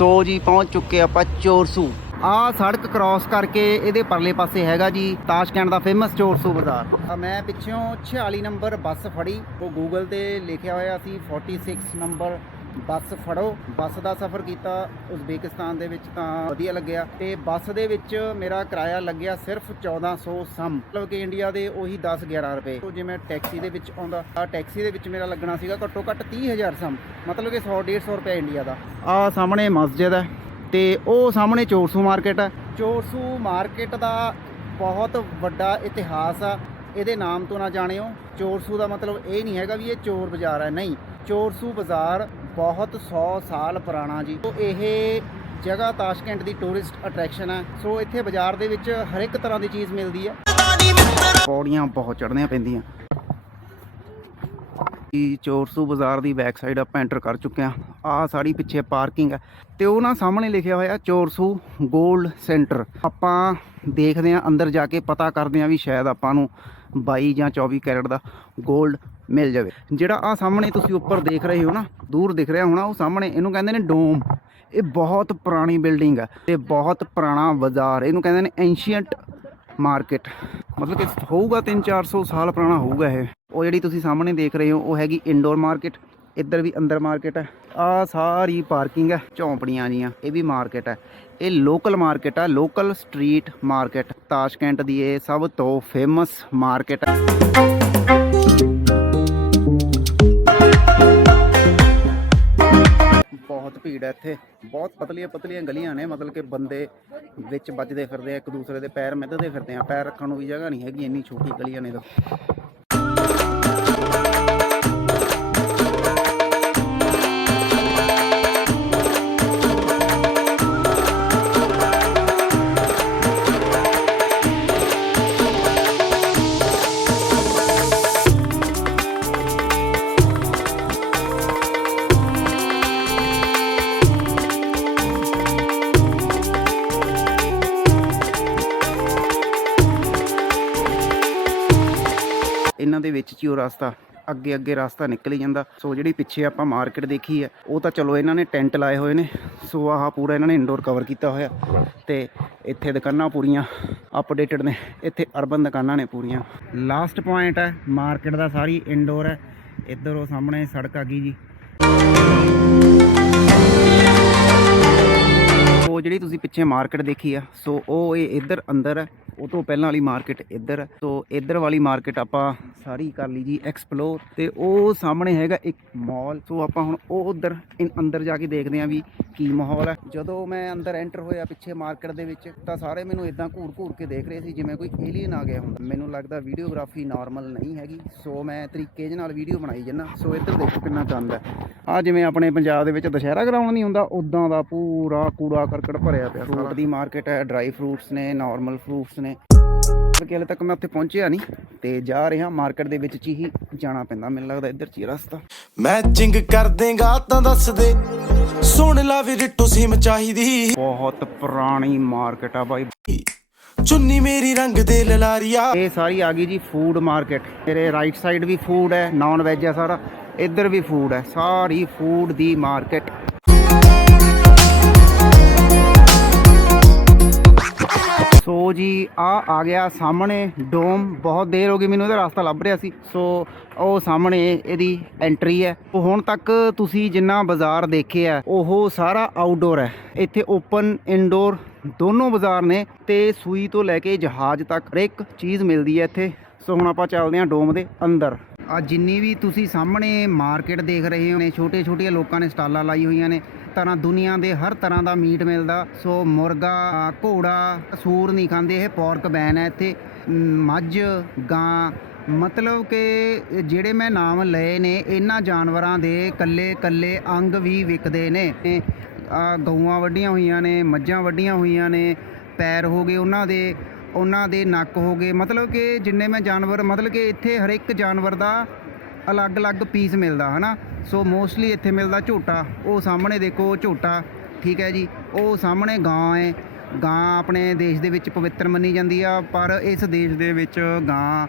ਸੋ ਜੀ ਪਹੁੰਚ ਚੁੱਕੇ ਆਪਾਂ ਚੋਰਸੂ ਆ ਸੜਕ ਕ੍ਰਾਸ ਕਰਕੇ ਇਹਦੇ ਪਰਲੇ ਪਾਸੇ ਹੈਗਾ ਜੀ ਤਾਸ਼ਕੰਦ ਦਾ ਫੇਮਸ ਚੋਰਸੂ ਬਾਜ਼ਾਰ। ਮੈਂ ਪਿੱਛੋਂ 46 ਨੰਬਰ ਬੱਸ ਫੜੀ, ਉਹ ਗੂਗਲ ਤੇ ਲਿਖਿਆ ਹੋਇਆ ਸੀ 46 ਨੰਬਰ ਬੱਸ ਫੜੋ। ਬੱਸ ਦਾ ਸਫ਼ਰ ਕੀਤਾ ਉਜ਼ਬੇਕਿਸਤਾਨ ਦੇ ਵਿੱਚ ਤਾਂ ਵਧੀਆ ਲੱਗਿਆ ਤੇ ਬੱਸ ਦੇ ਵਿੱਚ ਮੇਰਾ ਕਿਰਾਇਆ ਲੱਗਿਆ ਸਿਰਫ 1400 ਸਮ। ਮਤਲਬ ਕਿ ਇੰਡੀਆ ਦੇ ਉਹੀ 10 11 ਰੁਪਏ। ਤੋਂ ਜਿਵੇਂ ਟੈਕਸੀ ਦੇ ਵਿੱਚ ਆਉਂਦਾ ਆ ਟੈਕਸੀ ਦੇ ਵਿੱਚ ਮੇਰਾ ਲੱਗਣਾ ਸੀਗਾ ਘੱਟੋ ਘੱਟ 30000 ਸਮ। ਮਤਲਬ ਕਿ 100 150 ਰੁਪਏ ਇੰਡੀਆ ਦਾ। ਆ ਸਾਹਮਣੇ ਮਸਜਿਦ ਹੈ ਤੇ ਉਹ ਸਾਹਮਣੇ ਚੋਰਸੂ ਮਾਰਕੀਟ ਹੈ। ਚੋਰਸੂ ਮਾਰਕੀਟ ਦਾ ਬਹੁਤ ਵੱਡਾ ਇਤਿਹਾਸ ਆ। ਇਹਦੇ ਨਾਮ ਤੋਂ ਨਾ ਜਾਣਿਓ। ਚੋਰਸੂ ਦਾ ਮਤਲਬ ਇਹ ਨਹੀਂ ਹੈਗਾ ਵੀ ਇਹ ਚੋਰ ਬਾਜ਼ਾਰ ਹੈ। ਨਹੀਂ, ਚੋਰਸੂ ਬਾਜ਼ਾਰ ਬਹੁਤ 100 ਸਾਲ ਪੁਰਾਣਾ ਜੀ। ਸੋ ਇਹ ਜਗ੍ਹਾ ਤਾਸ਼ਕੰਦ ਦੀ ਟੂਰਿਸਟ ਅਟਰੈਕਸ਼ਨ ਹੈ। ਸੋ ਇੱਥੇ ਬਾਜ਼ਾਰ ਦੇ ਵਿੱਚ ਹਰ ਇੱਕ ਤਰ੍ਹਾਂ ਦੀ ਚੀਜ਼ ਮਿਲਦੀ ਹੈ। ਪੌੜੀਆਂ ਬਹੁਤ ਚੜ੍ਹਨੀਆਂ ਪੈਂਦੀਆਂ। ਕਿ ਚੋਰਸੂ ਬਾਜ਼ਾਰ ਦੀ ਬੈਕ ਸਾਈਡ ਆਪਾਂ ਐਂਟਰ ਕਰ ਚੁੱਕੇ ਆ ਆ ਸਾਰੀ ਪਿੱਛੇ ਪਾਰਕਿੰਗ ਹੈ। ਤੇ ਉਹ ਨਾ ਸਾਹਮਣੇ ਲਿਖਿਆ ਹੋਇਆ ਚੋਰਸੂ 골ਡ ਸੈਂਟਰ ਆਪਾਂ ਦੇਖਦੇ ਆ ਅੰਦਰ ਜਾ ਕੇ ਪਤਾ ਕਰਦੇ ਆ ਵੀ ਸ਼ਾਇਦ ਆਪਾਂ ਨੂੰ 22 ਜਾਂ 24 ਕੈਰਟ ਦਾ 골ਡ ਮਿਲ ਜਾਵੇ। ਜਿਹੜਾ ਆ ਸਾਹਮਣੇ ਤੁਸੀਂ ਉੱਪਰ ਦੇਖ ਰਹੇ ਹੋ ਨਾ, ਦੂਰ ਦਿਖ ਰਿਹਾ ਹੋਣਾ ਉਹ ਸਾਹਮਣੇ, ਇਹਨੂੰ ਕਹਿੰਦੇ ਨੇ ਡੋਮ ਇਹ ਬਹੁਤ ਪੁਰਾਣੀ ਬਿਲਡਿੰਗ ਹੈ ਤੇ ਬਹੁਤ ਪੁਰਾਣਾ ਬਾਜ਼ਾਰ। ਇਹਨੂੰ ਕਹਿੰਦੇ ਨੇ ਐਂਸ਼ੀਅੰਟ ਮਾਰਕੀਟ ਮਤਲਬ ਕਿ ਹੋਊਗਾ 3-400 ਸਾਲ ਪੁਰਾਣਾ ਹੋਊਗਾ ਇਹ। ਉਹ ਜਿਹੜੀ ਤੁਸੀਂ ਸਾਹਮਣੇ ਦੇਖ ਰਹੇ ਹੋ, ਉਹ ਹੈਗੀ ਇਨਡੋਰ ਮਾਰਕੀਟ ਇੱਧਰ ਵੀ ਅੰਦਰ ਮਾਰਕੀਟ ਹੈ। ਆ ਸਾਰੀ ਪਾਰਕਿੰਗ ਹੈ, ਝੌਂਪੜੀਆਂ ਜੀਆਂ। ਇਹ ਵੀ ਮਾਰਕੀਟ ਹੈ। ਇਹ ਲੋਕਲ ਮਾਰਕੀਟ ਹੈ ਲੋਕਲ ਸਟਰੀਟ ਮਾਰਕੀਟ ਤਾਸ਼ਕੰਦ ਦੀ ਇਹ ਸਭ ਤੋਂ ਫੇਮਸ ਮਾਰਕੀਟ ਹੈ। ਬਹੁਤ ਭੀੜ ਹੈ ਇੱਥੇ। ਬਹੁਤ ਪਤਲੀਆਂ ਪਤਲੀਆਂ ਗਲੀਆਂ ਨੇ, ਮਤਲਬ ਕਿ ਬੰਦੇ ਵਿੱਚ ਵੱਜਦੇ ਫਿਰਦੇ ਆ, ਇੱਕ ਦੂਸਰੇ ਦੇ ਪੈਰ ਮਿੱਧਦੇ ਫਿਰਦੇ ਆ। ਪੈਰ ਰੱਖਣ ਨੂੰ ਵੀ ਜਗ੍ਹਾ ਨਹੀਂ ਹੈਗੀ, ਇੰਨੀ ਛੋਟੀ ਗਲੀਆਂ ਨੇ ਤਾਂ। ਇਹਨਾਂ ਦੇ ਵਿੱਚ ਹੀ ਉਹ ਰਸਤਾ ਅੱਗੇ ਅੱਗੇ ਰਸਤਾ ਨਿਕਲ ਹੀ ਜਾਂਦਾ। ਸੋ ਜਿਹੜੀ ਪਿੱਛੇ ਆਪਾਂ ਮਾਰਕੀਟ ਦੇਖੀ ਹੈ, ਉਹ ਤਾਂ ਚਲੋ ਇਹਨਾਂ ਨੇ ਟੈਂਟ ਲਾਏ ਹੋਏ ਨੇ। ਸੋ ਆਹ ਪੂਰਾ ਇਹਨਾਂ ਨੇ ਇੰਡੋਰ ਕਵਰ ਕੀਤਾ ਹੋਇਆ। ਤੇ ਇੱਥੇ ਦੁਕਾਨਾਂ ਪੂਰੀਆਂ ਅਪਡੇਟਡ ਨੇ। ਇੱਥੇ ਅਰਬਨ ਦੁਕਾਨਾਂ ਨੇ ਪੂਰੀਆਂ। ਲਾਸਟ ਪੁਆਇੰਟ ਹੈ ਮਾਰਕੀਟ ਦਾ ਸਾਰੀ ਇੰਡੋਰ ਹੈ। ਇੱਧਰ ਉਹ ਸਾਹਮਣੇ ਸੜਕ ਆ ਗਈ ਜੀ। ਉਹ ਜਿਹੜੀ ਤੁਸੀਂ ਪਿੱਛੇ ਮਾਰਕੀਟ ਦੇਖੀ ਆ, ਸੋ ਉਹ ਇਹ ਇੱਧਰ ਅੰਦਰ ਹੈ। ਉਹ ਤੋਂ ਪਹਿਲਾਂ ਵਾਲੀ ਮਾਰਕੀਟ ਇੱਧਰ ਹੈ ਸੋ ਇੱਧਰ ਵਾਲੀ ਮਾਰਕੀਟ ਆਪਾਂ ਸਾਰੀ ਕਰ ਲਈ ਜੀ ਐਕਸਪਲੋਰ ਤੇ ਉਹ ਸਾਹਮਣੇ ਹੈਗਾ ਇੱਕ ਮਾਲ ਸੋ ਆਪਾਂ ਹੁਣ ਉਹ ਉਧਰ ਅੰਦਰ ਜਾ ਕੇ ਦੇਖਦੇ ਆਂ ਵੀ ਕੀ ਮਾਹੌਲ ਹੈ ਜਦੋਂ ਮੈਂ ਅੰਦਰ ਐਂਟਰ ਹੋਇਆ ਪਿੱਛੇ ਮਾਰਕੀਟ ਦੇ ਵਿੱਚ, ਤਾਂ ਸਾਰੇ ਮੈਨੂੰ ਇਦਾਂ ਘੂਰ ਘੂਰ ਕੇ ਦੇਖ ਰਹੇ ਸੀ ਜਿਵੇਂ ਕੋਈ ਏਲੀਅਨ ਆ ਗਿਆ ਹੁੰਦਾ। ਮੈਨੂੰ ਲੱਗਦਾ ਵੀਡੀਓਗ੍ਰਾਫੀ ਨਾਰਮਲ ਨਹੀਂ ਹੈਗੀ ਸੋ ਮੈਂ ਤਰੀਕੇ ਦੇ ਨਾਲ ਵੀਡੀਓ ਬਣਾਈ ਜੰਨਾ ਸੋ ਇੱਧਰ ਦੇਖੋ ਕਿੰਨਾ ਗੰਦ ਹੈ ਆ ਜਿਵੇਂ ਆਪਣੇ ਪੰਜਾਬ ਦੇ ਵਿੱਚ ਦੁਸ਼ਹਿਰਾ ਗਰਾਊਂਡ ਨਹੀਂ ਹੁੰਦਾ ਉਦਾਂ ਦਾ ਪੂਰਾ ਕੂੜਾ ਕਰਕਟ ਭਰਿਆ ਪਿਆ। ਫਰੂਟ ਦੀ ਮਾਰਕੀਟ ਹੈ ਡਰਾਈ ਫਰੂਟਸ ਨੇ ਨਾਰਮਲ ਫਰੂਟਸ ਨੇ। ਕਿ ਹਲੇ ਤੱਕ ਮੈਂ ਉੱਥੇ ਪਹੁੰਚਿਆ ਨਹੀਂ, ਤੇ ਜਾ ਰਿਹਾ ਮਾਰਕੀਟ ਦੇ ਵਿੱਚ ਹੀ ਜਾਣਾ ਪੈਂਦਾ। ਮੈਨੂੰ ਲੱਗਦਾ ਇੱਧਰ ਚ ਹੀ ਰਸਤਾ। ਮੈਚਿੰਗ ਕਰ ਦੇਗਾ ਤਾਂ ਦੱਸ ਦੇ। ਸੁਣ ਲਾ ਵੀ ਰਿੱਟੂ ਸਿਮ ਚਾਹੀਦੀ। ਬਹੁਤ ਪੁਰਾਣੀ ਮਾਰਕੀਟ ਆ ਬਾਈ। ਚੁੰਨੀ ਮੇਰੀ ਰੰਗ ਦੇ ਲਲਾਰੀਆ। ਇਹ ਸਾਰੀ ਆ ਗਈ ਜੀ ਫੂਡ ਮਾਰਕੀਟ ਮੇਰੇ ਰਾਈਟ ਸਾਈਡ ਵੀ ਫੂਡ ਹੈ ਨਾਨ ਵੈਜ ਹੈ ਸਾਰਾ। ਇੱਧਰ ਵੀ ਫੂਡ ਹੈ ਸਾਰੀ ਫੂਡ ਦੀ ਮਾਰਕੀਟ ਸੋ ਜੀ, ਆ ਆ ਗਿਆ ਸਾਹਮਣੇ ਡੋਮ। ਬਹੁਤ ਦੇਰ ਹੋ ਗਈ ਮੈਨੂੰ ਇਹਦਾ ਰਸਤਾ ਲੱਭ ਰਿਹਾ ਸੀ। ਸੋ ਉਹ ਸਾਹਮਣੇ ਇਹਦੀ ਐਂਟਰੀ ਹੈ। ਉਹ ਹੁਣ ਤੱਕ ਤੁਸੀਂ ਜਿੰਨਾ ਬਾਜ਼ਾਰ ਦੇਖਿਆ, ਉਹ ਸਾਰਾ ਆਊਟਡੋਰ ਹੈ। ਇੱਥੇ ਓਪਨ ਇਨਡੋਰ ਦੋਨੋਂ ਬਾਜ਼ਾਰ ਨੇ ਤੇ ਸੂਈ ਤੋਂ ਲੈ ਕੇ ਜਹਾਜ਼ ਤੱਕ ਹਰੇਕ ਚੀਜ਼ ਮਿਲਦੀ ਹੈ ਇੱਥੇ। ਸੋ ਹੁਣ ਆਪਾਂ ਚੱਲਦੇ ਹਾਂ ਡੋਮ ਦੇ ਅੰਦਰ। ਆ ਜਿੰਨੀ ਵੀ ਤੁਸੀਂ ਸਾਹਮਣੇ ਮਾਰਕੀਟ ਦੇਖ ਰਹੇ ਹੋ ਨੇ ਛੋਟੇ ਛੋਟੀਆਂ ਲੋਕਾਂ ਨੇ ਸਟਾਲਾਂ ਲਾਈ ਹੋਈਆਂ ਨੇ। ਤਰ੍ਹਾਂ ਦੁਨੀਆ ਦੇ ਹਰ ਤਰ੍ਹਾਂ ਦਾ ਮੀਟ ਮਿਲਦਾ। ਸੋ ਮੁਰਗਾ, ਘੋੜਾ ਸੂਰ ਨਹੀਂ ਖਾਂਦੇ ਇਹ ਪੋਰਕ ਬੈਨ ਹੈ ਇੱਥੇ। ਮੱਝ, ਗਾਂ, ਮਤਲਬ ਕਿ ਜਿਹੜੇ ਮੈਂ ਨਾਮ ਲਏ ਨੇ, ਇਹਨਾਂ ਜਾਨਵਰਾਂ ਦੇ ਕੱਲੇ ਕੱਲੇ ਅੰਗ ਵੀ ਵਿਕਦੇ ਨੇ। ਗਊਆਂ ਵੱਡੀਆਂ ਹੋਈਆਂ ਨੇ, ਮੱਝਾਂ ਵੱਡੀਆਂ ਹੋਈਆਂ ਨੇ, ਪੈਰ ਹੋ ਗਏ ਉਹਨਾਂ ਦੇ ਉਹਨਾਂ ਦੇ ਨੱਕ ਹੋ ਗਏ। ਮਤਲਬ ਕਿ ਜਿੰਨੇ ਮੈਂ ਜਾਨਵਰ, ਮਤਲਬ ਕਿ ਇੱਥੇ ਹਰ ਇੱਕ ਜਾਨਵਰ ਦਾ ਅਲੱਗ-ਅਲੱਗ ਪੀਸ ਮਿਲਦਾ, ਹਨਾ? ਸੋ ਮੋਸਟਲੀ ਇੱਥੇ ਮਿਲਦਾ ਝੋਟਾ। ਉਹ ਸਾਹਮਣੇ ਦੇਖੋ ਝੋਟਾ, ਠੀਕ ਹੈ ਜੀ? ਉਹ ਸਾਹਮਣੇ ਗਾਂ ਹੈ। ਗਾਂ ਆਪਣੇ ਦੇਸ਼ ਦੇ ਵਿੱਚ ਪਵਿੱਤਰ ਮੰਨੀ ਜਾਂਦੀ ਆ, ਪਰ ਇਸ ਦੇਸ਼ ਦੇ ਵਿੱਚ ਗਾਂ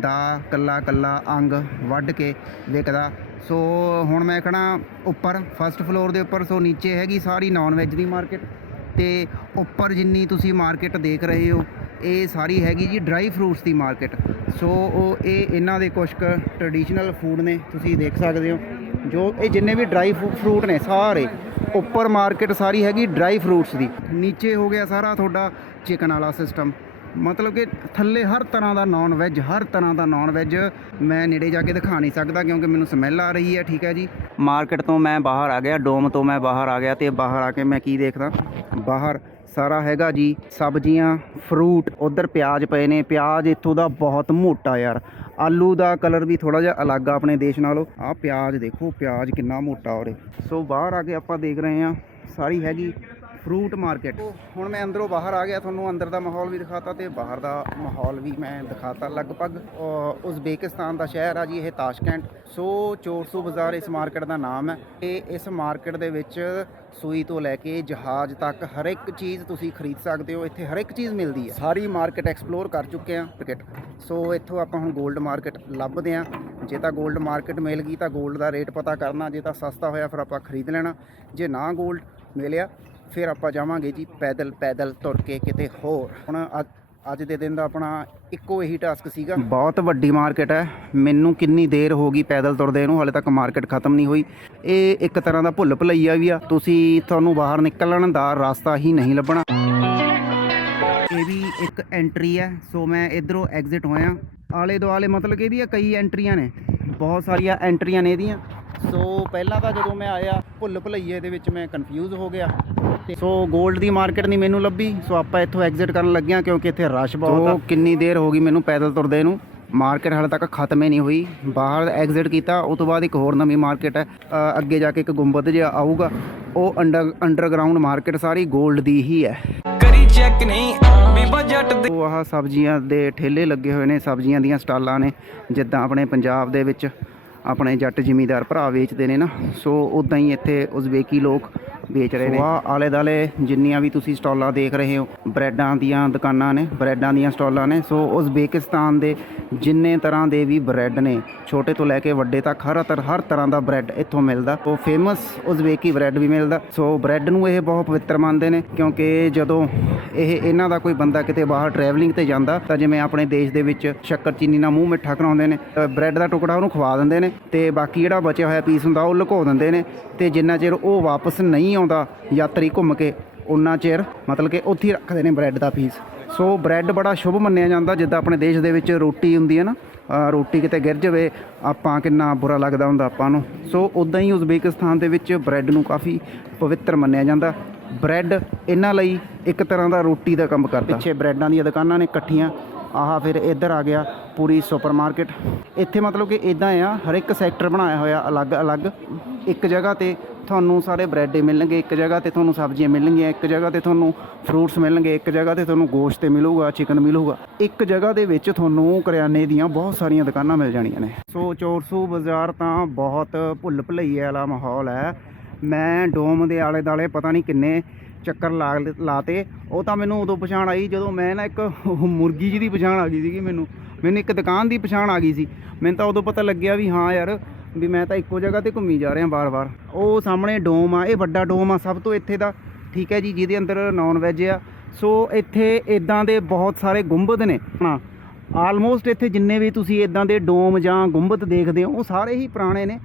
ਦਾ ਕੱਲਾ ਕੱਲਾ ਅੰਗ ਵੱਢ ਕੇ ਵਿਕਦਾ। ਸੋ ਹੁਣ ਮੈਂ ਖੜਾ ਉੱਪਰ ਫਸਟ ਫਲੋਰ ਦੇ ਉੱਪਰ ਸੋ ਨੀਚੇ ਹੈਗੀ ਸਾਰੀ ਨਾਨ ਵੈਜ ਦੀ ਮਾਰਕੀਟ ਤੇ ਉੱਪਰ ਜਿੰਨੀ ਤੁਸੀਂ ਮਾਰਕੀਟ ਦੇਖ ਰਹੇ ਹੋ ਇਹ ਸਾਰੀ ਹੈਗੀ ਜੀ ਡਰਾਈ ਫਰੂਟਸ ਦੀ ਮਾਰਕੀਟ। ਸੋ ਉਹ ਇਹ ਇਹਨਾਂ ਦੇ ਕੁਝ ਕੁ ਟ੍ਰੈਡੀਸ਼ਨਲ ਫੂਡ ਨੇ, ਤੁਸੀਂ ਦੇਖ ਸਕਦੇ ਹੋ। ਜੋ ਇਹ ਜਿੰਨੇ ਵੀ ਡਰਾਈ ਫਰੂਟ ਨੇ ਸਾਰੇ, ਉੱਪਰ ਮਾਰਕੀਟ ਸਾਰੀ ਹੈਗੀ ਡਰਾਈ ਫਰੂਟਸ ਦੀ। ਨੀਚੇ ਹੋ ਗਿਆ ਸਾਰਾ ਤੁਹਾਡਾ ਚਿਕਨ ਵਾਲਾ ਸਿਸਟਮ ਮਤਲਬ ਕਿ ਥੱਲੇ ਹਰ ਤਰ੍ਹਾਂ ਦਾ ਨਾਨ ਵੈਜ ਹਰ ਤਰ੍ਹਾਂ ਦਾ ਨਾਨ ਵੈਜ ਮੈਂ ਨੇੜੇ ਜਾ ਕੇ ਦਿਖਾ ਨਹੀਂ ਸਕਦਾ ਕਿਉਂਕਿ ਮੈਨੂੰ ਸਮੈਲ ਆ ਰਹੀ ਹੈ, ਠੀਕ ਹੈ ਜੀ। ਮਾਰਕੀਟ ਤੋਂ ਮੈਂ ਬਾਹਰ ਆ ਗਿਆ, ਡੋਮ ਤੋਂ ਮੈਂ ਬਾਹਰ ਆ ਗਿਆ ਤੇ ਬਾਹਰ ਆ ਕੇ ਮੈਂ ਕੀ ਦੇਖਦਾ? ਬਾਹਰ ਸਾਰਾ ਹੈਗਾ ਜੀ। ਸਬਜ਼ੀਆਂ ਫਰੂਟ ਉਧਰ ਪਿਆਜ਼ ਪਏ ਨੇ। ਪਿਆਜ਼ ਇੱਥੋਂ ਦਾ ਬਹੁਤ ਮੋਟਾ ਯਾਰ। ਆਲੂ ਦਾ ਕਲਰ ਵੀ ਥੋੜਾ ਜਿਹਾ ਅਲੱਗ ਆ ਆਪਣੇ ਦੇਸ਼ ਨਾਲੋਂ। ਆਹ ਪਿਆਜ਼ ਦੇਖੋ, ਪਿਆਜ਼ ਕਿੰਨਾ ਮੋਟਾ ਔਰੇ ਸੋ ਬਾਹਰ ਆ ਕੇ ਆਪਾਂ ਦੇਖ ਰਹੇ ਹਾਂ, ਸਾਰੀ ਹੈਗੀ ਫਰੂਟ ਮਾਰਕੀਟ ਹੁਣ ਮੈਂ ਅੰਦਰੋਂ ਬਾਹਰ ਆ ਗਿਆ, ਤੁਹਾਨੂੰ ਅੰਦਰ ਦਾ ਮਾਹੌਲ ਵੀ ਦਿਖਾਤਾ ਤੇ ਬਾਹਰ ਦਾ ਮਾਹੌਲ ਵੀ ਮੈਂ ਦਿਖਾਤਾ ਲਗਭਗ। ਉਜ਼ਬੇਕਿਸਤਾਨ ਦਾ ਸ਼ਹਿਰ ਆ ਜੀ, ਇਹ ਤਾਸ਼ਕੈਂਟ। ਸੋ ਚੋਰਸੂ ਬਾਜ਼ਾਰ ਇਸ ਮਾਰਕੀਟ ਦਾ ਨਾਮ ਹੈ। ਤੇ ਇਸ ਮਾਰਕੀਟ ਦੇ ਵਿੱਚ ਸੂਈ ਤੋਂ ਲੈ ਕੇ ਜਹਾਜ਼ ਤੱਕ ਹਰ ਇੱਕ ਚੀਜ਼ ਤੁਸੀਂ ਖਰੀਦ ਸਕਦੇ ਹੋ, ਇੱਥੇ ਹਰ ਇੱਕ ਚੀਜ਼ ਮਿਲਦੀ ਹੈ। ਸਾਰੀ ਮਾਰਕੀਟ ਐਕਸਪਲੋਰ ਕਰ ਚੁੱਕੇ ਆ ਟਿਕਟ ਸੋ ਇੱਥੋਂ ਆਪਾਂ ਹੁਣ 골ਡ ਮਾਰਕੀਟ ਲੱਭਦੇ ਆ ਜੇ ਤਾਂ 골ਡ ਮਾਰਕੀਟ ਮਿਲ ਗਈ ਤਾਂ 골ਡ ਦਾ ਰੇਟ ਪਤਾ ਕਰਨਾ, ਜੇ ਤਾਂ ਸਸਤਾ ਹੋਇਆ ਫਿਰ ਆਪਾਂ ਖਰੀਦ ਲੈਣਾ। ਜੇ ਨਾ 골ਡ ਮਿਲਿਆ ਫਿਰ ਆਪਾਂ ਜਾਵਾਂਗੇ ਜੀ ਪੈਦਲ ਪੈਦਲ ਤੁਰ ਕੇ ਕਿਤੇ ਹੋਰ। ਹੁਣ ਅੱਜ- ਅੱਜ ਦੇ ਦਿਨ ਦਾ ਆਪਣਾ ਇੱਕੋ ਇਹੀ ਟਾਸਕ ਸੀਗਾ। ਬਹੁਤ ਵੱਡੀ ਮਾਰਕੀਟ ਹੈ। ਮੈਨੂੰ ਕਿੰਨੀ ਦੇਰ ਹੋ ਗਈ ਪੈਦਲ ਤੁਰਦੇ ਨੂੰ, ਹਾਲੇ ਤੱਕ ਮਾਰਕੀਟ ਖਤਮ ਨਹੀਂ ਹੋਈ। ਇਹ ਇੱਕ ਤਰ੍ਹਾਂ ਦਾ ਭੁੱਲ ਭੁਲਈਆ ਵੀ ਆ। ਤੁਸੀਂ ਤੁਹਾਨੂੰ ਬਾਹਰ ਨਿਕਲਣ ਦਾ ਰਸਤਾ ਹੀ ਨਹੀਂ ਲੱਭਣਾ। ਇੱਕ ਐਂਟਰੀ ਹੈ ਸੋ ਮੈਂ ਇਧਰੋਂ ਐਗਜ਼ਿਟ ਹੋਇਆ। ਆਲੇ ਦੁਆਲੇ ਮਤਲਬ ਕਿ ਇਹਦੀਆਂ ਕਈ ਐਂਟਰੀਆਂ ਨੇ, ਬਹੁਤ ਸਾਰੀਆਂ ਐਂਟਰੀਆਂ ਨੇ ਇਹਦੀਆਂ। ਸੋ ਪਹਿਲਾਂ ਤਾਂ ਜਦੋਂ ਮੈਂ ਆਇਆ, ਭੁੱਲ ਭੁਲਈਏ ਦੇ ਵਿੱਚ ਮੈਂ ਕਨਫਿਊਜ਼ ਹੋ ਗਿਆ। ਤੇ ਸੋ 골ਡ ਦੀ ਮਾਰਕੀਟ ਨਹੀਂ ਮੈਨੂੰ ਲੱਭੀ ਸੋ ਆਪਾਂ ਇੱਥੋਂ ਐਗਜ਼ਿਟ ਕਰਨ ਲੱਗਿਆ ਕਿਉਂਕਿ ਇੱਥੇ ਰਸ਼ ਬਹੁਤ ਆ। ਕਿੰਨੀ ਦੇਰ ਹੋ ਗਈ ਮੈਨੂੰ ਪੈਦਲ ਤੁਰਦੇ ਨੂੰ? ਮਾਰਕੀਟ ਹਾਲੇ ਤੱਕ ਖਤਮ ਹੀ ਨਹੀਂ ਹੋਈ। ਬਾਹਰ ਐਗਜ਼ਿਟ ਕੀਤਾ ਉਸ ਤੋਂ ਬਾਅਦ ਇੱਕ ਹੋਰ ਨਵੀਂ ਮਾਰਕੀਟ ਹੈ। ਅੱਗੇ ਜਾ ਕੇ ਇੱਕ ਗੁੰਬਦ ਜਿਹਾ ਆਊਗਾ। ਉਹ ਅੰਡਰ ਅੰਡਰਗਰਾਉਂਡ ਮਾਰਕੀਟ ਸਾਰੀ 골ਡ ਦੀ ਹੀ ਹੈ। ਚੈੱਕ ਨਹੀਂ। ਬੀਬਾ ਜੱਟ ਦੇ ਉਹ ਆਹ ਸਬਜ਼ੀਆਂ ਦੇ ਠੇਲੇ ਲੱਗੇ ਹੋਏ ਨੇ, ਸਬਜ਼ੀਆਂ ਦੀਆਂ ਸਟਾਲਾਂ ਨੇ, ਜਿੱਦਾਂ ਆਪਣੇ ਪੰਜਾਬ ਦੇ ਵਿੱਚ ਆਪਣੇ ਜੱਟ ਜਿਮੀਦਾਰ ਭਰਾ ਵੇਚਦੇ ਨੇ ਨਾ। ਸੋ ਉਦਾਂ ਹੀ ਇੱਥੇ ਉਜ਼ਬੇਕੀ ਲੋਕ ਵੇਚ ਰਹੇ ਨੇ। ਆਹ ਆਲੇ ਦਾਲੇ ਜਿੰਨੀਆਂ ਵੀ ਤੁਸੀਂ ਸਟਾਲਾਂ ਦੇਖ ਰਹੇ ਹੋ, ਬ੍ਰੈਡਾਂ ਦੀਆਂ ਦੁਕਾਨਾਂ ਨੇ, ਬ੍ਰੈਡਾਂ ਦੀਆਂ ਸਟਾਲਾਂ ਨੇ, ਸੋ ਉਜ਼ਬੇਕਿਸਤਾਨ ਦੇ ਜਿੰਨੇ ਤਰ੍ਹਾਂ ਦੇ ਵੀ ਬ੍ਰੈਡ ਨੇ, ਛੋਟੇ ਤੋਂ ਲੈ ਕੇ ਵੱਡੇ ਤੱਕ ਹਰ ਤਰ, ਹਰ ਤਰ੍ਹਾਂ ਦਾ ਬ੍ਰੈਡ ਇੱਥੋਂ ਮਿਲਦਾ। ਉਹ ਫੇਮਸ ਉਜ਼ਬੇਕੀ ਬ੍ਰੈਡ ਵੀ ਮਿਲਦਾ। ਸੋ ਬ੍ਰੈਡ ਨੂੰ ਇਹ ਬਹੁਤ ਪਵਿੱਤਰ ਮੰਨਦੇ ਨੇ, ਕਿਉਂਕਿ ਜਦੋਂ ਇਹ, ਇਹਨਾਂ ਦਾ ਕੋਈ ਬੰਦਾ ਕਿਤੇ ਬਾਹਰ ਟਰੈਵਲਿੰਗ ਤੇ ਜਾਂਦਾ, ਤਾਂ ਜਿਵੇਂ ਆਪਣੇ ਦੇਸ਼ ਦੇ ਵਿੱਚ ਸ਼ੱਕਰਚੀਨੀ ਨਾਲ ਮੂੰਹ ਮਿੱਠਾ ਕਰਾਉਂਦੇ ਨੇ ਬ੍ਰੈਡ ਦਾ ਟੁਕੜਾ ਉਹਨੂੰ ਖਵਾ ਦਿੰਦੇ ਨੇ ਤੇ ਬਾਕੀ ਜਿਹੜਾ ਬਚਿਆ ਹੋਇਆ ਪੀਸ ਹੁੰਦਾ, ਉਹ ਲੁਕੋ ਦਿੰਦੇ ਨੇ ਤੇ ਜਿੰਨਾ ਚਿਰ ਉਹ ਵਾਪਸ ਨਹੀਂ ਆਉਂਦਾ ਯਾਤਰੀ ਘੁੰਮ ਕੇ ਉਨਾ ਚਿਰ ਮਤਲਬ ਕਿ ਉੱਥੇ ਹੀ ਰੱਖਦੇ ਨੇ ਬ੍ਰੈਡ ਦਾ ਪੀਸ ਸੋ ਬ੍ਰੈਡ ਬੜਾ ਸ਼ੁਭ ਮੰਨਿਆ ਜਾਂਦਾ, ਜਿੱਦਾਂ ਆਪਣੇ ਦੇਸ਼ ਦੇ ਵਿੱਚ ਰੋਟੀ ਹੁੰਦੀ ਹੈ ਨਾ ਰੋਟੀ ਕਿਤੇ ਗਿਰ ਜਾਵੇ, ਆਪਾਂ ਕਿੰਨਾ ਬੁਰਾ ਲੱਗਦਾ ਹੁੰਦਾ ਆਪਾਂ ਨੂੰ। ਸੋ ਉਦਾਂ ਹੀ ਉਜ਼ਬੇਕਿਸਤਾਨ ਦੇ ਵਿੱਚ ਬ੍ਰੈਡ ਨੂੰ ਕਾਫੀ ਪਵਿੱਤਰ ਮੰਨਿਆ ਜਾਂਦਾ। ਬ੍ਰੈਡ ਇਹਨਾਂ ਲਈ ਇੱਕ ਤਰ੍ਹਾਂ ਦਾ ਰੋਟੀ ਦਾ ਕੰਮ ਕਰਦਾ। ਪਿੱਛੇ ਬ੍ਰੈਡਾਂ ਦੀਆਂ ਦੁਕਾਨਾਂ ਨੇ ਇਕੱਠੀਆਂ, ਆਹ ਫਿਰ ਇੱਧਰ ਆ ਗਿਆ ਪੂਰੀ ਸੁਪਰਮਾਰਕੀਟ ਇੱਥੇ ਮਤਲਬ ਕਿ ਇਦਾਂ ਆ, ਹਰ ਇੱਕ ਸੈਕਟਰ ਬਣਾਇਆ ਹੋਇਆ ਅਲੱਗ-ਅਲੱਗ, ਇੱਕ ਜਗ੍ਹਾ ਤੇ ਤੁਹਾਨੂੰ ਸਾਰੇ ਬ੍ਰੈਡ ਮਿਲਣਗੇ ਇੱਕ ਜਗ੍ਹਾ ਤੇ ਤੁਹਾਨੂੰ ਸਬਜ਼ੀਆਂ ਮਿਲਣਗੀਆਂ, ਇੱਕ ਜਗ੍ਹਾ ਤੇ ਤੁਹਾਨੂੰ ਫਰੂਟਸ ਮਿਲਣਗੇ, ਇੱਕ ਜਗ੍ਹਾ ਤੇ ਤੁਹਾਨੂੰ ਗੋਸ਼ਤ ਤੇ ਮਿਲੂਗਾ ਚਿਕਨ ਮਿਲੂਗਾ। ਇੱਕ ਜਗ੍ਹਾ ਦੇ ਵਿੱਚ ਤੁਹਾਨੂੰ ਕਰਿਆਨੇ ਦੀਆਂ ਬਹੁਤ ਸਾਰੀਆਂ ਦੁਕਾਨਾਂ ਮਿਲ ਜਾਣੀਆਂ ਨੇ। ਸੋ ਚੋਰਸੂ ਬਾਜ਼ਾਰ ਤਾਂ ਬਹੁਤ ਭੁੱਲ ਭੁਲਈਏ ਵਾਲਾ ਮਾਹੌਲ ਹੈ। ਮੈਂ ਡੋਮ ਦੇ ਆਲੇ ਦਾਲੇ ਪਤਾ ਨਹੀਂ ਕਿੰਨੇ ਚੱਕਰ ਲਾ ਲਾਤੇ। ਉਹ ਤਾਂ ਮੈਨੂੰ ਉਦੋਂ ਪਛਾਣ ਆਈ ਜਦੋਂ ਮੈਂ ਨਾ ਇੱਕ ਮੁਰਗੀ ਜੀ ਦੀ ਪਛਾਣ ਆ ਗਈ ਸੀਗੀ ਮੈਨੂੰ। ਮੈਨੂੰ ਇੱਕ ਦੁਕਾਨ ਦੀ ਪਛਾਣ ਆ ਗਈ ਸੀ। ਮੈਨੂੰ ਤਾਂ ਉਦੋਂ ਪਤਾ ਲੱਗਿਆ ਵੀ ਹਾਂ ਯਾਰ ਵੀ ਮੈਂ ਤਾਂ ਇੱਕੋ ਜਗ੍ਹਾ ਤੇ ਘੁੰਮੀ ਜਾ ਰਿਹਾ ਬਾਰ-ਬਾਰ ਉਹ ਸਾਹਮਣੇ ਡੋਮ ਆ, ਇਹ ਵੱਡਾ ਡੋਮ ਆ ਸਭ ਤੋਂ ਇੱਥੇ ਦਾ। ਠੀਕ ਹੈ ਜੀ, ਜਿਹਦੇ ਅੰਦਰ ਨਾਨ ਵੈਜ ਆ। ਸੋ ਇੱਥੇ ਇਦਾਂ ਦੇ ਬਹੁਤ ਸਾਰੇ ਗੁੰਬਦ ਨੇ। ਹਾਂ ਆਲਮੋਸਟ ਇੱਥੇ ਜਿੰਨੇ ਵੀ ਤੁਸੀਂ ਇਦਾਂ ਦੇ ਡੋਮ ਜਾਂ ਗੁੰਬਦ ਦੇਖਦੇ ਹੋ, ਉਹ ਸਾਰੇ ਹੀ ਪੁਰਾਣੇ ਨੇ।